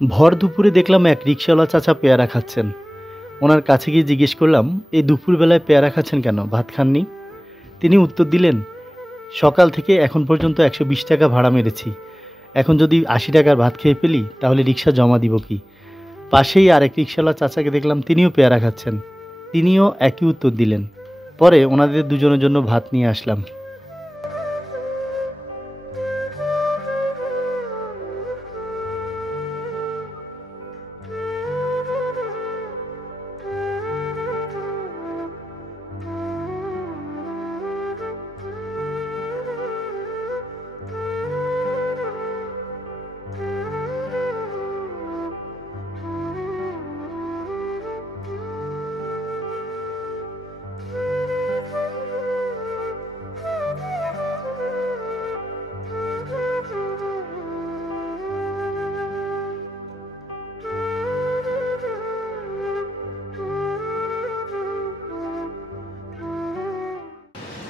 ভর দুপুরে দেখলাম এক রিকশাওয়ালা চাচা পেয়ারা খাচ্ছেন। ওনার কাছে গিয়ে জিজ্ঞেস করলাম, এই দুপুরবেলায় পেয়ারা খাচ্ছেন কেন, ভাত খাননি? তিনি উত্তর দিলেন, সকাল থেকে এখন পর্যন্ত 120 টাকা ভাড়া মেরেছি, এখন যদি 80 টাকার ভাত খেয়ে ফেলি তাহলে রিকশা জমা দিব কি? পাশেই আরেক রিকশাওয়ালা চাচাকে দেখলাম, তিনিও পেয়ারা খাচ্ছেন, তিনিও একই উত্তর দিলেন। পরে ওনাদের দুজনের জন্য ভাত নিয়ে আসলাম।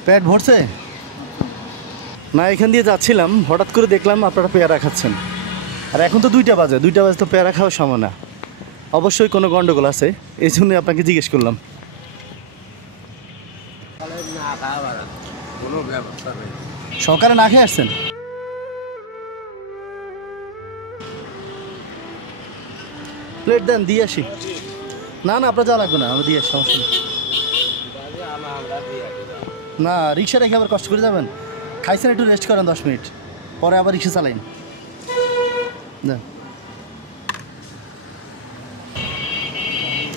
পেট ভরছে না? এখান দিয়ে যাচ্ছিলাম, হঠাৎ করে দেখলাম আপনারা পেয়ারা খাচ্ছেন। আর এখন তো 2টা বাজে, 2টা বাজে তো পেয়ারা খাওয়ার সময় না। অবশ্যই কোনো গন্ডগোল আছে, এই জন্যই আপনাকে জিজ্ঞেস করলাম। সকালে না খেয়ে আসছেন? প্লেট দেন, দিয়ে আসি। না না, আপনার যাওয়া লাগবে না, আমরা দিয়ে আসি, সমস্যা নেই। না, রিক্সা রেখে আবার কষ্ট করে যাবেন? খাইছেন, একটু রেস্ট করেন 10 মিনিট, পরে আবার রিক্সা চালাইন। দেন।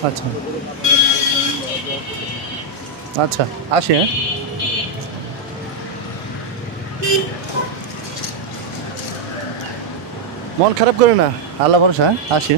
আচ্ছা আচ্ছা, আসি। হ্যাঁ, মন খারাপ করে না, আল্লাহ ভরসা। হ্যাঁ, আসি।